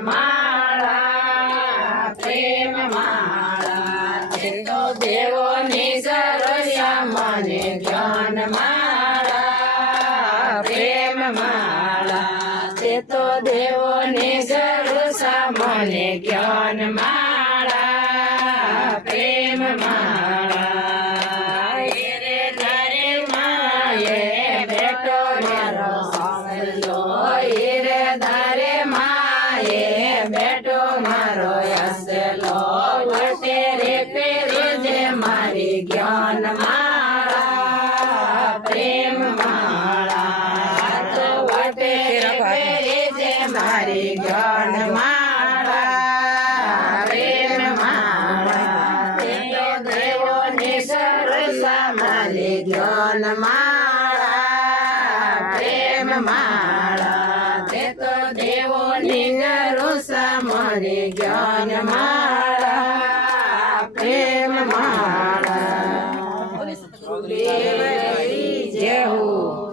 માળા પ્રેમ માળા તે તો દેવોની સરસ્યા મને જ્ઞાન માળા પ્રેમ માળા તે તો દેવોની સરસ્યા મને જ્ઞાન માળા પ્રેમ માળા રે નરે માયે બેટો મારો સાંભળો રે ધારે માયે બેટો મારો હસલો વટે રે પેરે જે મારી જ્ઞાન માળા પ્રેમ માળા તો વટે રે પેરે જે મારી જ્ઞાન માળા પ્રેમ માળા તે તો દેવોની સરસા મારી જ્ઞાન માળા પ્રેમ માળા તે તો દેવોની નરુસા મને જ્ઞાન માળા પ્રેમ માળા જેવું